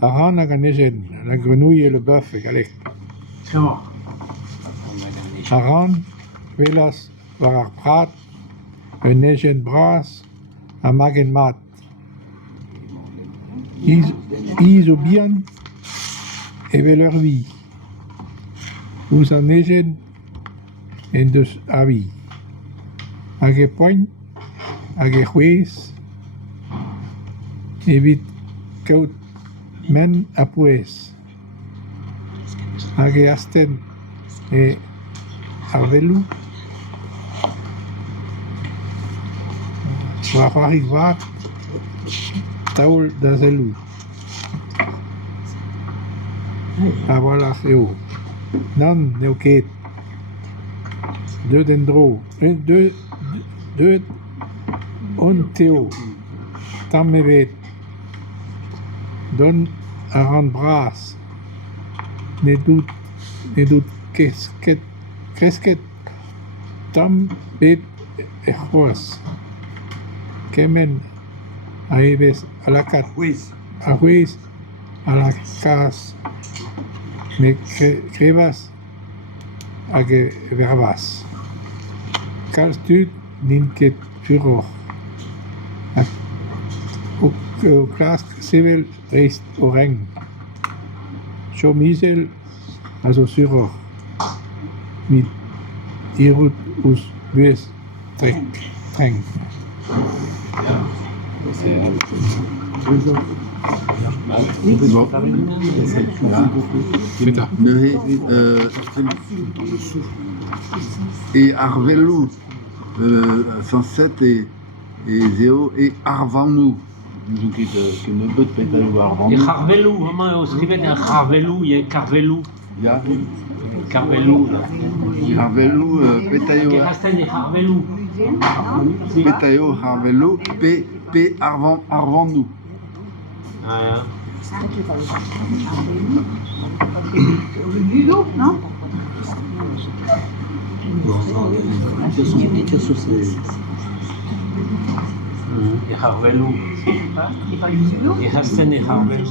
Aran hag an ejen, la grenouille et le bœuf e galek. Aran, velas war ar prat, un ejen bras, a magen mat. Iz o bihan, evel ur vi. Ouz an ejen, en deus a vi. Hag e poent, hag e c'hwez, evit kaout men a pouez. Hag e asten e ar velou. War c'hoarig vat, taol da zelou. A voilà, eo. Nan, neo ket. Deud en dro. Deud on teo. Tam evet. Don a ran bras. Ne dout kresket. Tam bet e c'hoaz. Kemen a evez a lakat. A c'hwez a la kas. Me krevas hag e vervas. Kalz tud n'in ket furor. O klask sevel dreist o reng. Chom izel a zo suror. Mit irut ouz buez treng. Et Arvelou, 107 et Zéo et Arvanou. E Harvelou, vraiment, o skrivet un Harvelou, il y a Carvelou. Carvelou, là. Arvelou, Pétayo. Rasten et Harvelou. Pétayo, Arvelou, P Arvanou. Ah, Ludo, non? et Harvelou. C'est pas Ludo? Et Rasten et Harvelou.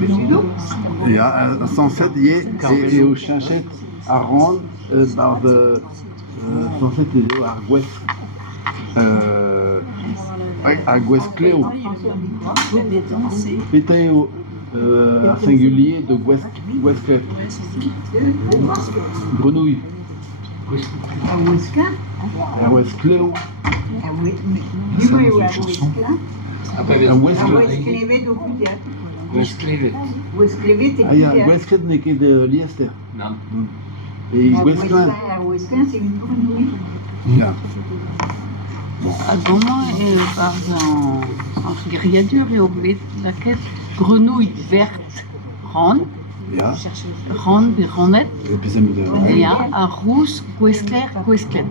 Ludo? Et à 107, il y a au Chinchet, à Ronde, par de 107 et à Gouest. À Gouest Cléo. Pétayo, un singulier de Gouest Cléo. Grenouille. À Ouesca? À Gouest Cléo. Ah oui, mais du coup, à Ouesca? À Gouest À Cléo. Ouesclevet do Cudiat. Westclevet. Ouesclevet et Ah, il y a Cudiat. Gouest Cléo qui est de Liester. Non. Et À Gouest Cléo. Ouesca, c'est une grenouille. À moment, par en grilladure et au blé de la quête, grenouille verte, ronde, Ja. ronde et rondette, Et puis, ça me et à rousse, couesclair, couesclaine.